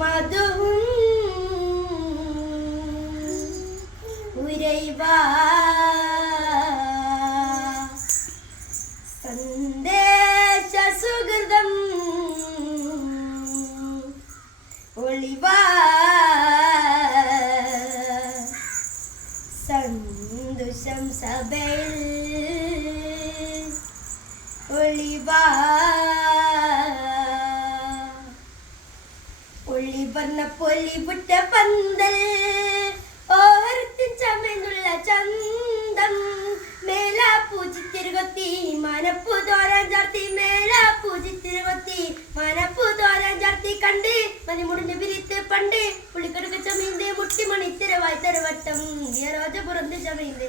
മധുവും ഉരൈവാ. സന്ദേശ സുഹൃതം ഒളിവാ. ഒളി പറഞ്ഞ പൊലി പുറ്റ പന്തൽ. ഓരത്തിൻ ചമന്നുള്ള ചന്തം. മേലാ പൂജി തിരുകൊത്തി മനപ്പു തോരാൻ ചാർത്തി. മേലാ പൂജി തിരുകൊത്തി മനപ്പു തോരാൻ ചാർത്തി കണ്ട്. മണിമുടിഞ്ഞ് പിരിത്ത് പണ്ട്. പുളിക്കടുക്ക ചമീന്ത് മുട്ടിമണി തിരവായി തരവട്ടം. റോജ പുറത്ത് ചമീന്ത്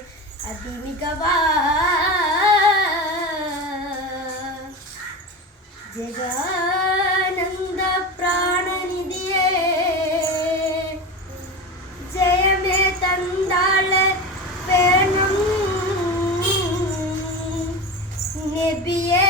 അതിമികവാ നബിയേ.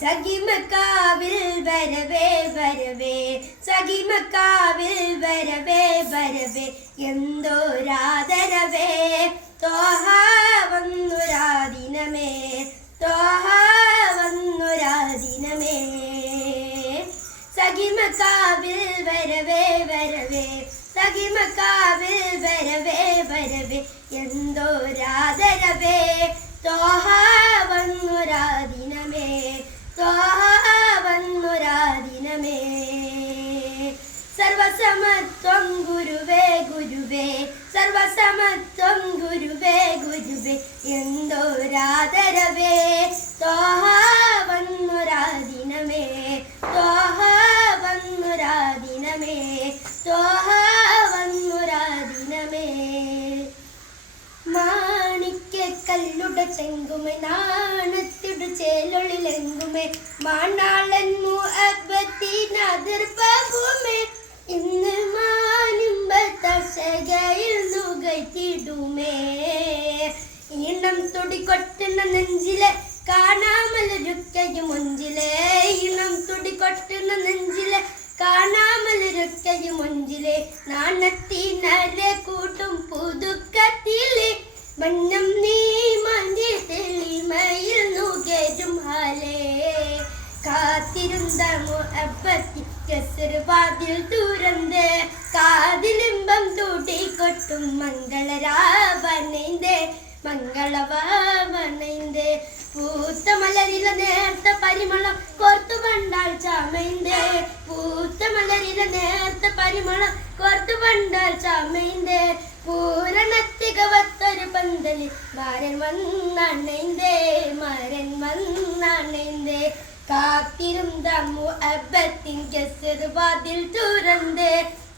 സഖിമക്കാവിൽ വരവേ വരവേ. സഖിമക്കാവിൽ വരവേ വരവേ. എന്തോരാദരവേ. തോഹ വന്നുരാദിനമേ തോഹ വന്നുരാദിനമേ സഖിമക്കാവിൽ വരവേ വരവേ. എന്തോരാദരവേ? തോഹ വന്നുരാദിനമേ. തോഹ വന്നുരാദിനമേ. സർവസമത്വം ഗുരുവേ ഗുരുവേ. സർവസമത്വം ഗുരുവേ ഗുരുവേ. എന്തോരാദരവേ? തോഹ ചേലൊളിലെങ്കുമേ മാണാളൻ മുഅബത്തിനതിർപ്പവുമേ ഇന്ന് മാനുമ്പ തസകയിൽ നുകറ്റിടുമേ ഈണം തൊടിക്കൊട്ടുന്ന നെഞ്ചിലെ കാണാമലൊരുക്കയും കസർവാതിൽ തുറന്ന് കാതിലിമ്പം തൂട്ടിക്കൊട്ടും മംഗളരാവണൈന്റെ മംഗളവാവണൈന്റെ പൂത്ത മലരില നേർത്ത പരിമളം കോർത്തു കണ്ടാൽ ചമൈന്റെ പൂത്ത മലരില നേർത്ത പരിമളം കോർത്തു കണ്ടാൽ ചമൈന്റെ പൂരണത്തികവത്തൊരു പന്തലിൽ മാരൻ വന്നണൈന്തേ മാരൻ വന്നണൈന്റെ കാത്തിരുന്ന മുഅബത്തിൻ കസർവാതിൽ തുറന്ന്.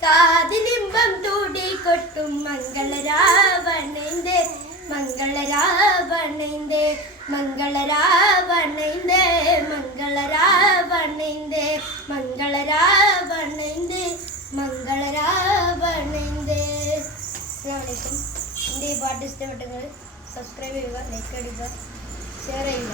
കാതിലിമ്പം തൂടിക്കൊട്ടും മംഗളരാവണൈന്റെ മംഗളരാവണൈന്റെ മംഗളരാവണൈന്റെ മംഗളരാവണൈന്റെ മംഗളരാവണൈന്റെ മംഗളരാവണൈന്റെ അസ്സലാമലൈക്കും. എന്റെ ഈ പാട്ട് ഇഷ്ടപ്പെട്ടെങ്കിൽ സബ്സ്ക്രൈബ് ചെയ്യുക ലൈക്ക് അടിക്കുക ഷെയർ ചെയ്യുക.